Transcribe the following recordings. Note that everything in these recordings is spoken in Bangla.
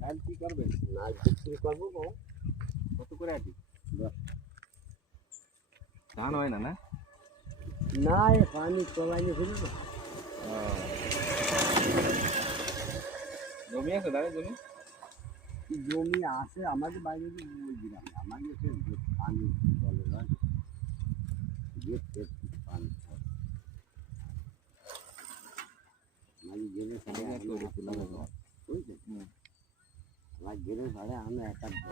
নাইল কি করবেন? নাইল বিক্রি করবো কত করে আটি? ধান হয় না না? না, এ পানি চলাইনি ফেলি না। জমি আছে ধানের জমি? জমি আছে আমাদের বাইরে ওই গ্রামে, আমাদের পানি চলে না, পানি আমাদের জেলে সাড়ে বুঝলেন, আমার জেলে সাড়ে আমরা একাত্ম।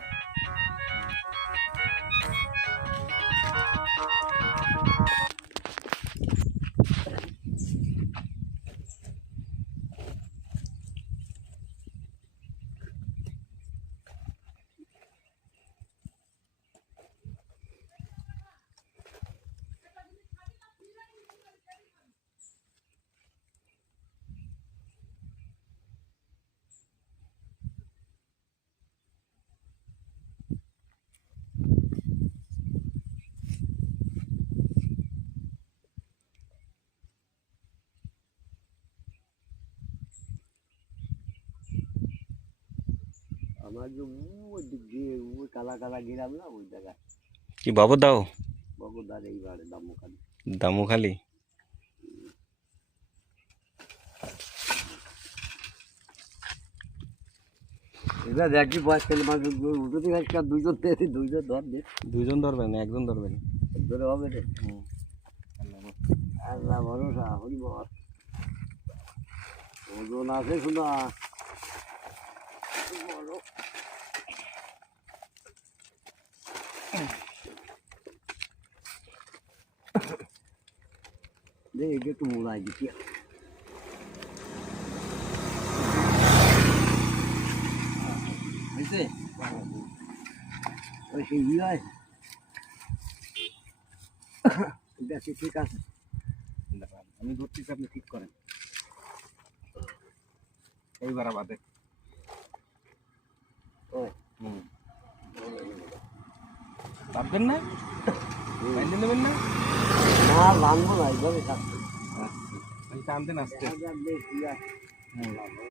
আমার যে ওই দিক দিয়ে ওই কালা কালা গেলাম না, ওই জায়গায় কি বাবু দাও বগদার এইবারে দামোখালি। দামুখালি এবার দেখি বয়স খেলে মাছ উঠতে গেছে, দুইজন ধর দে, দুইজন ধরবেন না একজন ধরবেন? ধরে হবে রে। আল্লাহ ভরসা, হরি বল, ওজন আছে শোনা বড়। দেখ এটা একটু মোড়াই দিচ্ছি। বুঝছে ওই সেই হয় দেখি, ঠিক আছে আমি ধরতেছি, আপনি ঠিক করেন। এইবার বাদে ভাববেন না, বাইন্দে নেবেন না? না ভাঙবো না, এইভাবে থাকবে। টানতেন আসতে।